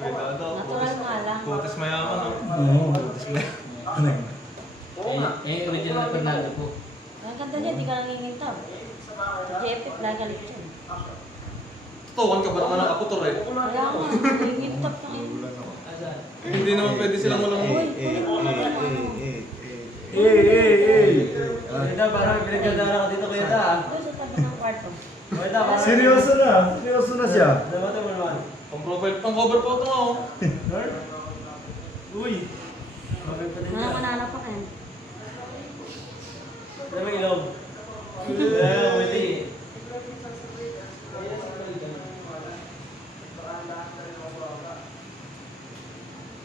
Natural nga lang. Kutis mayaman, no? Oo. Kutis mayaman. Original na Fernando po. Ang ganda niya, di ka nangingintaw. JFF, nagalit yun. Tutukan ka ba naman ng aputor eh? Kaya nga, nangingintaw ka yun. Hindi naman pwede silang walang... Kuya, parang pinagkadara ka dito kuya da. Doon sa tabi ng kwarto. Kuya da, parang... Seryoso na. Seryoso na siya. Dapat mo naman. Ang profile, ang cover photo nga oh. Uy! Bakit pa din yan? Mananap pa kayo. Ano ba ilog? Pwede.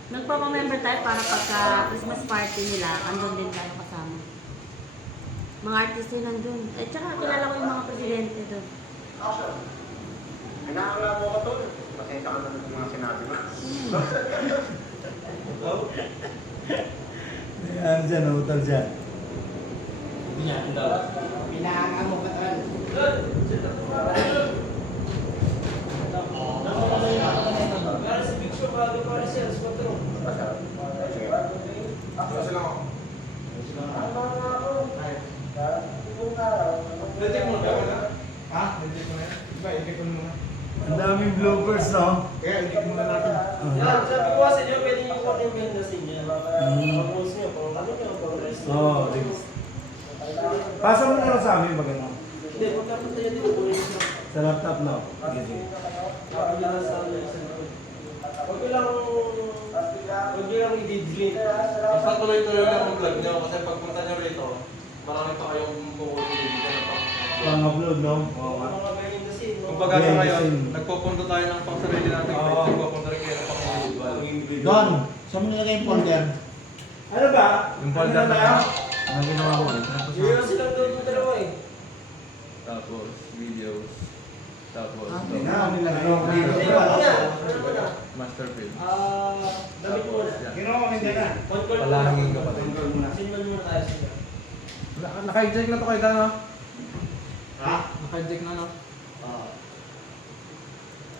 Nagpapamember tayo para pagka Christmas party nila, andun din tayo kasama. Mga artist din nandun. At saka kilala ko yung mga presidente doon. Hinahangla mo ka tol. Pasensya ka na sa mga sinabi mo. Ano dyan, hotel dyan. Hindi niya, ang daw. Hinahanga mo ka tol. Para sa picture bago para siya, sa patro. Sige. Nandito mo na ba? Ha? Nandito mo na? Iba, hindi ko muna. Ang daming bloopers, no? Kaya hindi muna natin. Yan, sabi ko sa inyo, pwede nyo kunin yung ganda sa inyo. Pag-post nyo, kung ano nyo, pag-rest nyo. Oo, pasa mo na lang sa amin, bagano. Hindi, pagkapunta nyo dito, kunin nyo. Sa laptop, no? Sige, sige. Sabi lang sa ano, sa likod. Huwag nyo lang i-delete. Basta tuloy-tuloy lang ang vlog nyo kasi pagpunta nyo rito, marami pa kayong kukunin dito na pa. Pang-upload, no? Oo. Ano nga ba yun kasi? Kung baga sa ngayon, nagpupunta tayo ng pang sarili natin. Nagpupunta rin kayo ng pang individual. Don, saan mo nilagay yung folder? Ano ba? Yung folder na yan. Ano ginawa mo? Yun ang silang doon yung dalawa eh. Tapos videos. Tapos Hindi na, nilagay Ano? yung Hindi, folder. ano na? Ano mo na? master film. Damit mo na. Ginawa mo hindi na. Control mo Palahangin na. ka pa rin. Signal muna tayo siya. Naka-inject na to kayo no? Ha? Naka-inject na no?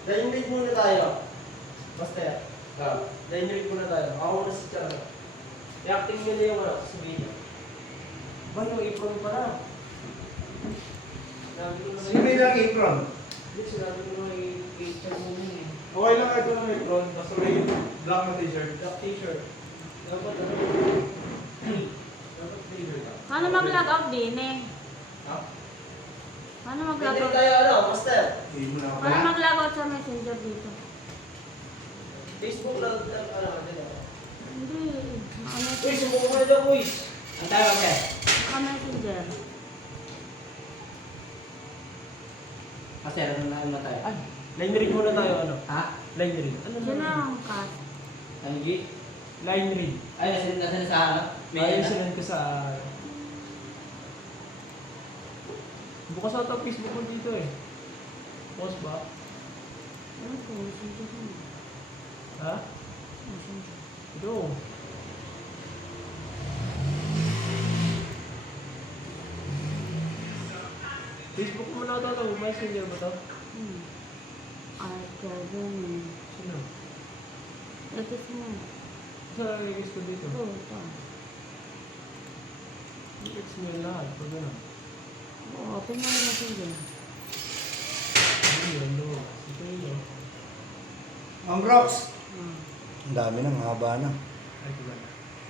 Line read muna tayo. Basta yan. Line read muna tayo. Ako muna si Charo. I-acting nyo na yung ano, sabihin nyo. Ba, yung apron pa na. Sinabi ko na Sino yung lang apron? Hindi, sinabi ko na i-check mo yun eh. Okay lang ito ng apron. Basta may black na t-shirt. Black t-shirt. Dapat ano? Dapat t-shirt ka. Paano mag-log out din eh? Ha? Paano mag-log Pwede out? tayo ano, master? Hindi mo na ako. Paano mag-log out sa messenger dito? Facebook lang, ano, dyan. Hindi. Uy, Naka-messenger. sumuko ka na dyan, uy. Ang tayo, okay? Naka-messenger. Kasi ano na tayo? Ay, line read muna tayo, ano? Ha? Line read. Ano Yun na ang cut. Ano, G? Line read. Ay, nasa sa ano? Ay, sinend ko sa... Bukas ata Facebook mo dito eh. Bukas ba? Ano po? Messenger yun. Ha? Messenger. Ito. Facebook mo na ito. Messenger ba ito? Arcade. Sino? Ito mo. Saan nag-request ko dito? Ito, ito. I-text mo yung lahat. Pag ano? Open mo yung messenger. Ano yun? No. Ito yun. Ang rocks! Hmm. Ang dami nang haba na. Ay, diba?